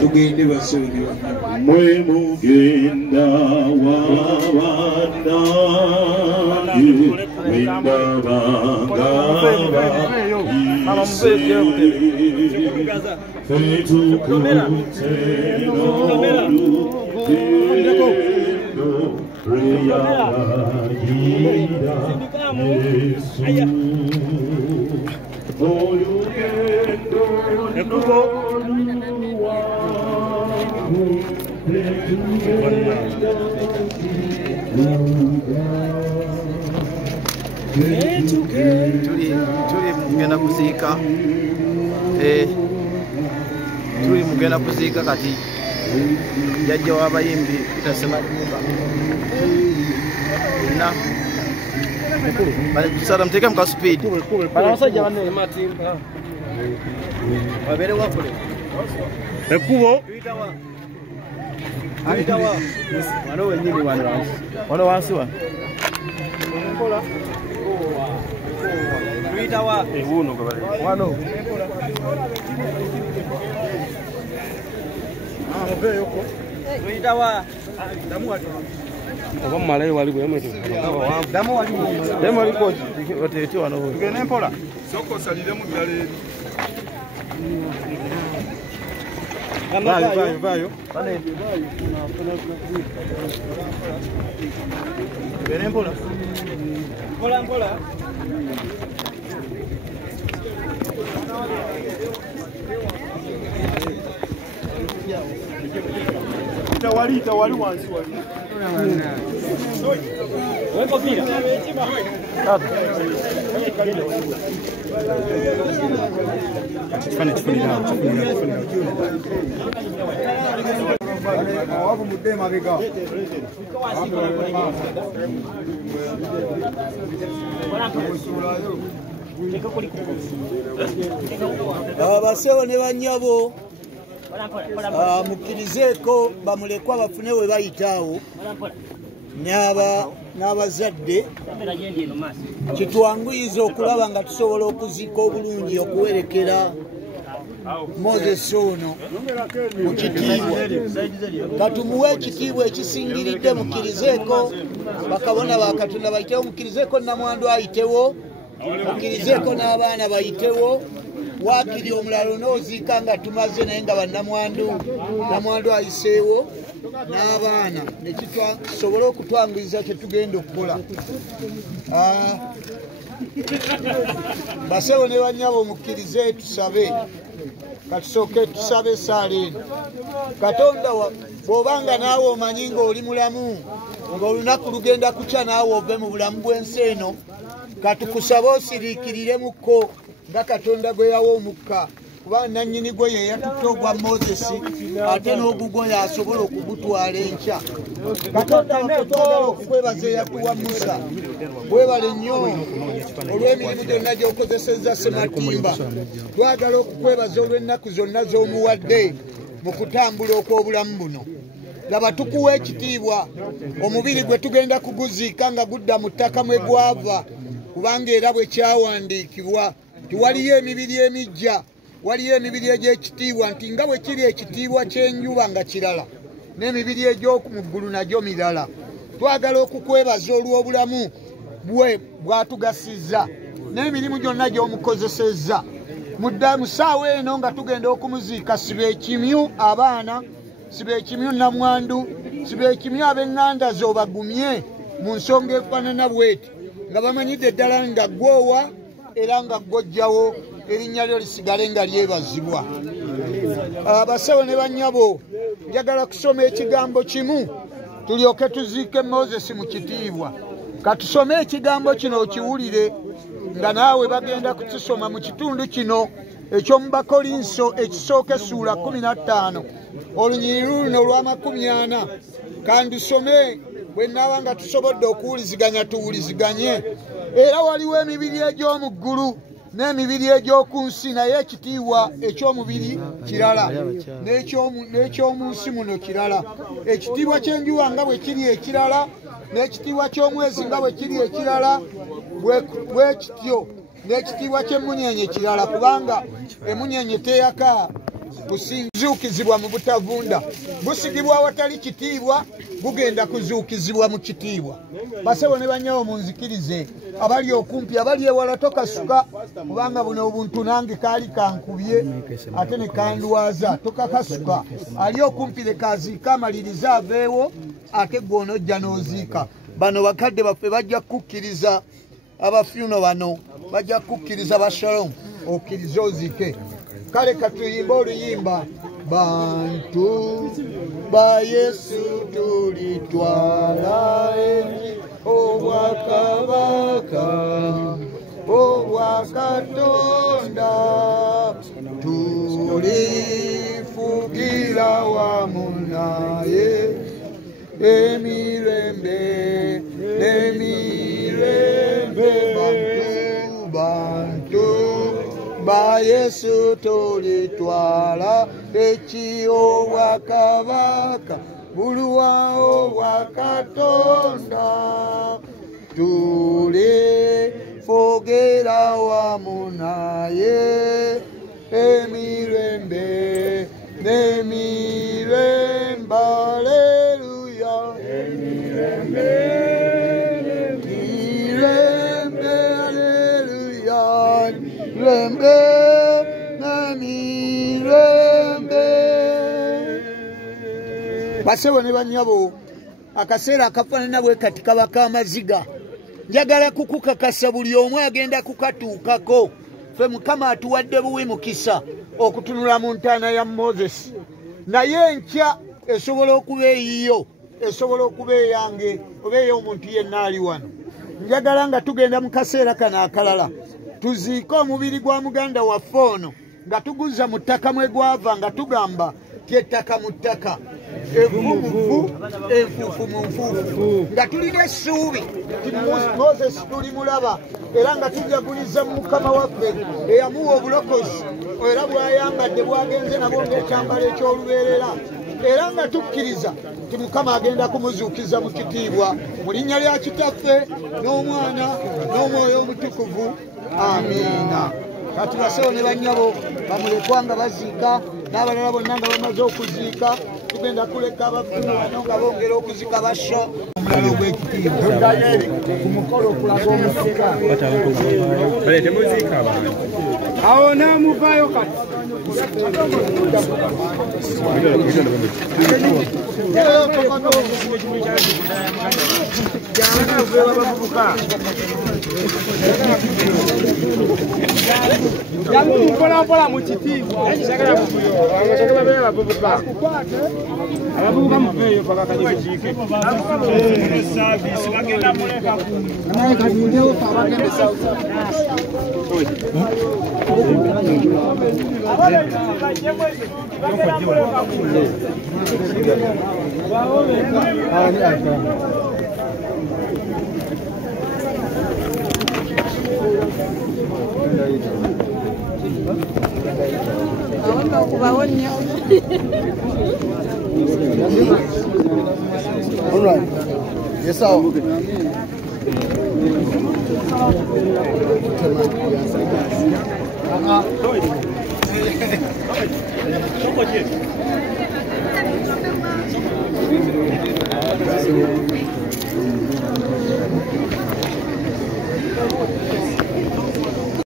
tugende basoni mwe mugenda wabanda wendabanga tuli mugenda kuziika kati jajja w'abayimbi tutasema nyumba na sasa mteka mka speed bana wasajja banne matimba babere wakule ekubo aitawa wano wenyini wano wansi wa kola tuitawa ebuno kabale wano mbe yoko tuitawa damu watu oba malayo wali bwe damu wali ko watete wano tugene mpola soko salire mu dale vayo tugene mpola tawali wansi wali weko pia tufanye wapo mudema bega abasewo ne banyabo mukkirizeeko bamulekwa bafune we bayitaawo n'abazadde kitwanguyiza okulaba nga tusobola okuziika obulungi okuwerekera Moses ono mu kitiibwa katumuwe ekitiibwa ekisingiridde mukkirizeeko bakabona ba Katonda bayitewo mukkirizeeko namwandu ayitewo mukkirizeeko n'abaana bayitewo wakiri omulalo n'oziika nga tumaze naye nga namwandu ayiseewo n'abaana nekitusobole okutwanguyiza kyetugenda okukola basewo ne banyabo mukkirize tusabe katusooke tusabe esaala eno Katonda bw'obanga naawe omanyi ng'oli mulamu ng'olunaku lugenda kukya naawe ove mu bulamu bw'ensi eno katukusaba osiriikiriremukko nga Katonda gwe yawa omukka kuba nannyini gwe ye yatutte ogwa Moses ate n'ogugwo y'asobola okugutwala enkya Katonda twagala okukwebaza eyatuwa Musa webale nnyo olw'emirimu gyonna gy'okozesezza Sematimba twagala okukwebaza olw'ennaku zonna z'omuwadde mu kutambula okw'obulamu buno laba tukuwa ekitiibwa omubiri gwe tugenda kuguziika nga gudda mu ttaka mwe gwava kubanga era bwe kyawandiikibwa tiwaliyo emibiri emijja waliyo emibiri egy'ekitiibwa nti nga bwe kiri ekitiibwa ky'enjuba nga kirala n'emibiri egy'omu ggulu nagyo mirala twagala okukwebaza olw'obulamu bwe bwatugasizza n'emirimu gyonna gy'omukozesezza mu ssaawa eno nga tugenda okumuziika sibe ekimyu abaana sibe ekimyu namwandu sibe ekimyu ab'eŋŋanda zo bagumye mu nsonga efaanana bweti nga bamanyidde ddala nga gwowa era nga ggojjawo erinnya lyo lisigale nga lyebazibwa abasawo ne bannyabo njagala kusoma ekigambo kimu tulyoke tuziike Moses mu kitiibwa katusome ekigambo kino okiwulire nga naawe bagenda kukisoma mu kitundu kino eky'omu Bakolinso ekisooka essuula 15 olunyiriri luno olw'amakumi 40 kandusome bwe nnaaba nga tusobodde okuwuliziganya tuwuliziganye era waliwo emibiri egy'omu ggulu n'emibiri egy'oku nsi naye ekitiibwa eky'omubiri kirala n'eky'omu nsi muno kirala ekitiibwa ky'enjuba nga bwe kiri ekirala n'ekitiibwa ky'omwezi nga bwe kiri ekirala bwe kityo n'ekitiibwa ky'emmunyenye kirala kubanga emmunyenye teyaka kuzuukizibwa mu butavunda, gusigibwa awatali kitiibwa, gugenda kuzuukizibwa mu kitiibwa. Basebo ne banyawo munzikirize, abali okumpi abali ewala tokasuka, kubanga buno obuntu nange kaali kankubye ate ne kandwaza, tokakasuka. Ali okumpi lekaziika amaliriza aveewo ate gw'onojja n'oziika. Bano bakadde baffe bajja kukkiriza abafyuno bano, bajja kukkiriza bashalom okkiriza oziike. Kale katuyimba oluyimba bantu ba Yesu tulitwala enji obwakabaka obwa Katonda tulifugira wamu naye emirembe n'emirembe. Bantu ba Yesu tulitwala eki obwakabaka buluwa obwa Katonda tulifugera wamu naye emirembe n'emirembe. Haleluya. Mirembe na mirembe. Basebo ne banyabo, akaseera akafaanana bwe kati kaba k'amaziga. Njagala kukukakasa buli omu agenda kukatuukako. Ffe Mukama atuwadde buwi mukisa okutunula mu ntaana ya Moses. Naye enkya esobola okuba eyiyo, esobola okuba eyange, oba ey'omuntu yenna ali wano. Njagala nga tugenda mu kaseera kano akalala, tuziike omubiri gwa muganda waffe ono nga tuguza mu ttaka mwe gwava, nga tugamba tyettaka mu ttaka, evumuvu enfuufu mu nfuufu, nga tulina essuubi ti Moses tulimulaba era nga tujaguliza Mukama waffe eyamuwa obulokozi, era bw'ayambadde bwagenze nabwo ng'ekyambalo eky'olubeerera, era nga tukkiriza ti Mukama agenda kumuzuukiza mu kitiibwa mu linnya lya Kitaffe n'Omwana n'Omwoyo Omutukuvu. Amiina. Kati basebo ne bannyabo bamulekwa nga baziika, n'abalala bonna nga bamaze okuziika, tugenda kuleka abafuna bano nga bongera okuziika basho omulala ogw'ekitiibwa. Tuddayo eri ku mukolo okulaga omusika. Awo naamuvaayo kati. Mpola mu kitiibwa abavubuka muveeyo paka kajiike bagenda muleka all right. Yes, sir.